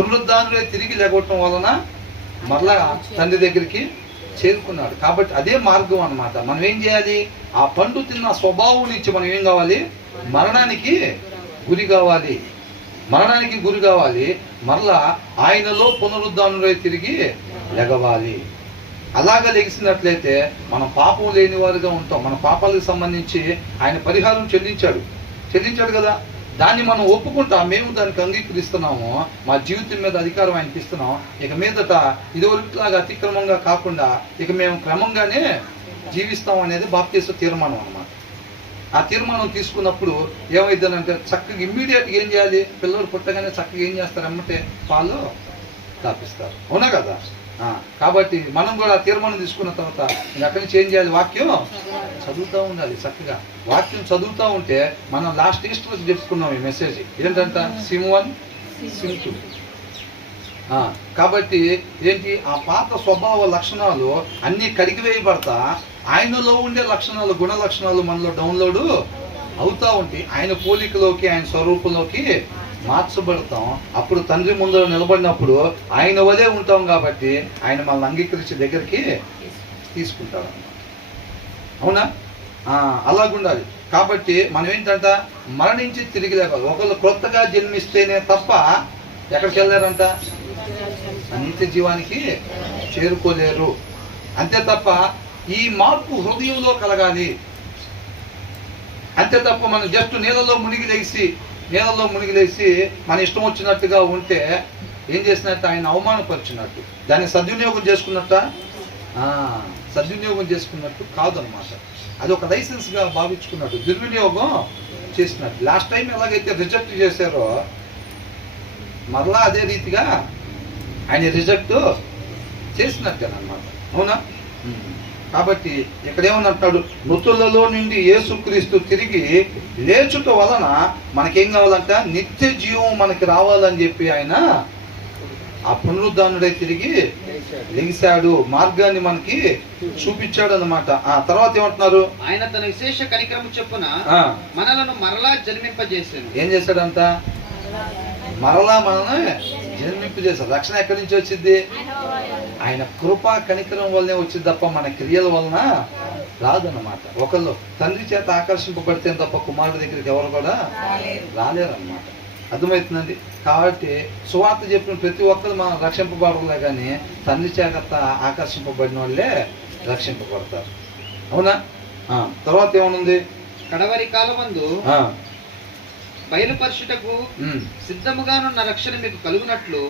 పునరుద్ధానుడే తిరిగి లేగొట్టడం వలన మరలా తండ్రి దగ్గరికి చేరుకున్నాడు. కాబట్టి అదే మార్గం అన్నమాట. మనం ఏం చేయాలి? ఆ పండు తిన్న స్వభావం నుంచి మనం ఏం కావాలి? మరణానికి గురి కావాలి. మరణానికి గురి కావాలి. మరలా ఆయనలో పునరుద్ధానుడే తిరిగి లెగవాలి. అలాగ లెగిసినట్లయితే మనం పాపం లేని వారుగా ఉంటాం. మన పాపాలకు సంబంధించి ఆయన పరిహారం చెల్లించాడు కదా. దాన్ని మనం ఒప్పుకుంటాం, మేము దానికి అంగీకరిస్తున్నాము, మా జీవితం మీద అధికారం ఆయనకి ఇస్తున్నాం. ఇక మీదట ఇదివరకులాగా అతిక్రమంగా కాకుండా ఇక మేము క్రమంగానే జీవిస్తాం అనేది బాప్తీసు తీర్మానం అన్నమాట. ఆ తీర్మానం తీసుకున్నప్పుడు ఏమైందనంటే చక్కగా ఇమ్మీడియట్గా ఏం చేయాలి? పిల్లలు పుట్టగానే చక్కగా ఏం చేస్తారు? అమ్మటే పాలు తాపిస్తారు. అవునా కదా? కాబట్టి మనం కూడా తీర్మానం తీసుకున్న తర్వాత అక్కడి నుంచి ఏం చేయాలి? వాక్యం చదువుతూ ఉండాలి. చక్కగా వాక్యం చదువుతూ ఉంటే మనం లాస్ట్ ఈస్టర్లో చెప్పుకున్నాం ఈ మెసేజ్ ఏంటంట, సిమ్1 సిమ్2. కాబట్టి ఏంటి? ఆ పాత స్వభావ లక్షణాలు అన్నీ కడిగివేయబడతా ఆయనలో ఉండే లక్షణాలు, గుణ లక్షణాలు మనలో డౌన్లోడ్ అవుతూ ఉంటాయి. ఆయన పోలికలోకి, ఆయన స్వరూపంలోకి మార్చబడతాం. అప్పుడు తండ్రి ముందు నిలబడినప్పుడు ఆయన వలే ఉంటాం. కాబట్టి ఆయన మనల్ని అంగీకరించి దగ్గరికి తీసుకుంటాడు అన్నమాట. అవునా? అలాగుండాలి. కాబట్టి మనం ఏంటంట, మరణించి తిరిగి లేవాలి. ఒకళ్ళు క్రొత్తగా జన్మిస్తేనే తప్ప ఎక్కడికి వెళ్ళారంట? నిత్య జీవానికి చేరుకోలేరు. అంతే తప్ప ఈ మార్పు హృదయంలో కలగాలి. అంతే తప్ప మనం జస్ట్ నీళ్ళలో మునిగి లేచి మన ఇష్టం వచ్చినట్టుగా ఉంటే ఏం చేసినట్టు? ఆయన అవమానపరిచినట్టు. దాన్ని సద్వినియోగం చేసుకున్నట్టు కాదనమాట. అది ఒక లైసెన్స్గా భావించుకున్నట్టు, దుర్వినియోగం చేసినట్టు. లాస్ట్ టైం ఎలాగైతే రిజెక్ట్ చేశారో మరలా అదే రీతిగా ఆయన రిజెక్ట్ చేసినట్టేనమాట. అవునా? కాబట్టి ఇక్కడ ఏమన్నంటాడు? మృతులలో నుండి యేసుక్రీస్తు తిరిగి లేచుట వలన మనకేం కావాలంట? నిత్య జీవం మనకి రావాలని చెప్పి ఆయన ఆ పునరుద్ధానుడే తిరిగి లెగిశాడు. మార్గాన్ని మనకి చూపించాడు అన్నమాట. తర్వాత ఏమంటున్నారు? ఆయన తన విశేష కనికరము చొప్పున మనలను మరలా జన్మింపజేశాడు. ఏం చేశాడంట? మరలా మనల్ని జన్మింపజేశాడు. రక్షణ ఎక్కడి నుంచి వచ్చింది? ఆయన కృపా కనికరం వల్లనే వచ్చింది తప్ప మన క్రియల వలన రాదన్నమాట. ఒకళ్ళు తండ్రి చేత ఆకర్షింపబడితే తప్ప కుమారుడి దగ్గరికి ఎవరు కూడా రాలేరన్నమాట. అర్థమవుతుందండి? కాబట్టి సువార్త చెప్పిన ప్రతి ఒక్కరు మనం రక్షింపబడలే, కానీ తండ్రి చేత ఆకర్షింపబడిన వాళ్ళే రక్షింపబడతారు. అవునా? తర్వాత ఏమనుంది? కడవరి కాలమందు బయలుపరచుటకు సిద్ధముగానున్న రక్షణ మీకు కలుగునట్లు